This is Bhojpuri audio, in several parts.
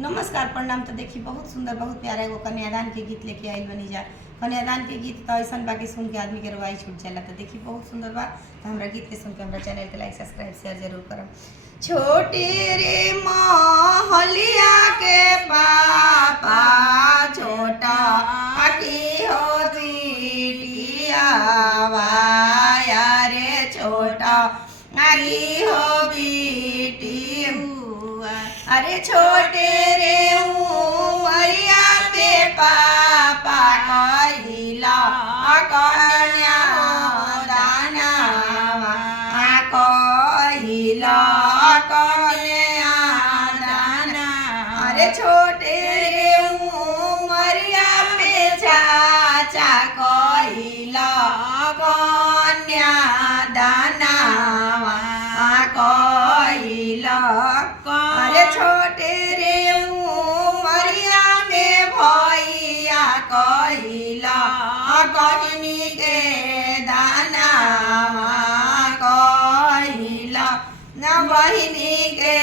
नमस्कार प्रणाम। तो देखी बहुत सुंदर बहुत प्यारा एगो कन्यादान के गीत लेके आइल बनी जा। कन्यादान के गीत तो ऐसा बाकी सुन के आदमी के रवाई छूट जाला। तो देखी बहुत सुंदर बा। तो हमारा गीत के सुन के हमारा चैनल के लाइक सब्सक्राइब शेयर जरूर करम। छोटे रे महलिया के पापा छोटा की हो दीदिया रे छोटा आगी हो बेटी अरे छोटे रे उमरिया पे पापा कहिला कन्या दाना कहिला कन्या दाना अरे छोटे रे उमरिया पे चाचा कहिला कन्या दाना कहिला अरे छोटे रे उमरिया में भैया कहिला कहनी के दाना कहिला न बहिनी के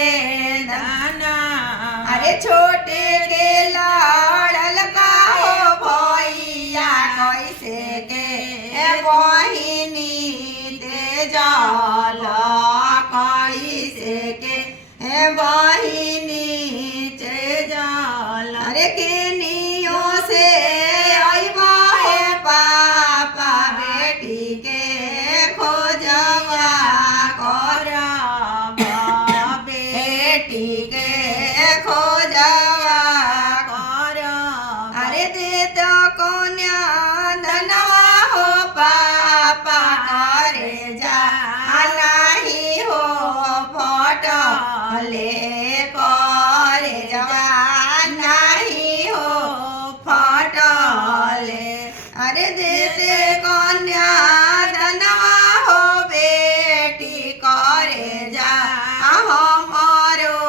दाना अरे छोटे के लाड़ल का हो भैया कैसे के बहिनी ते जाला कैसे के बहिनी चे जाला अरे केनियो से आइबा है पापा बेटी के खोजवा करबा बेटी के खोजवा करबा अरे दे तो कन्या धनवा हो पापा करे जा नाही हो फटले करे जवान नहीं हो फटले अरे देते कन्या धनवा हो बेटी करे जा हमारो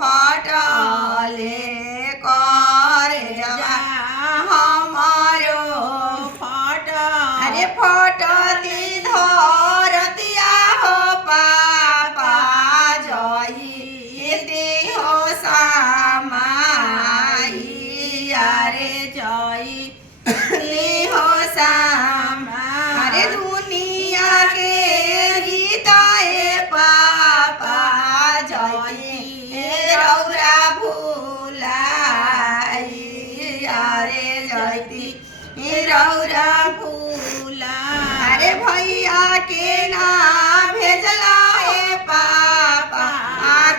फटले करे जवान हमारो फट अरे फटती धरतिया हो पापा जई हो सामाई अरे जई हो सामा अरे दुनिया के हृदय पापा जई रौरा भूलाई अरे जयती रौरा भूला अरे भैया के ना भेजला है पापा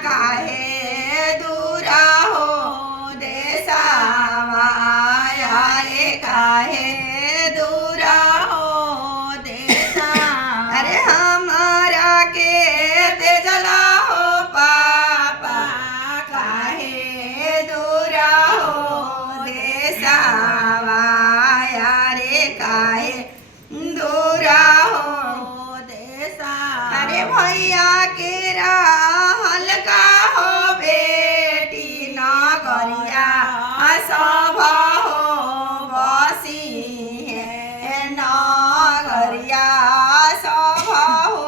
काहे दूरा हो देसावा रे काहे दूरा हो देसा अरे हमारा के तेजला हो पापा काहे दूरा हो देसावा रे काहे दूरा हो देसा अरे भैया के रहल का हो बेटी नगरिया सभा हो बसी है नगरिया सभा हो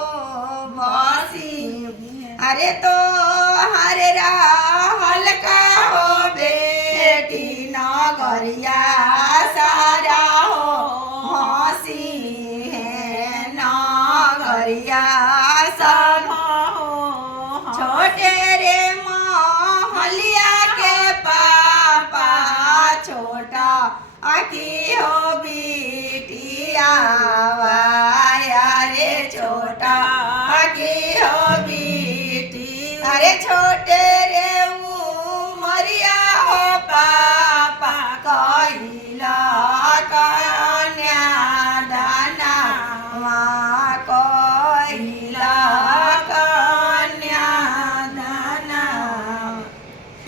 बसी अरे तो हरे रहल का हो बेटी नगरिया सारा हो हसी है नगरिया सभा हो छोटे रे महलिया के पापा छोटा आकी हो बिटिया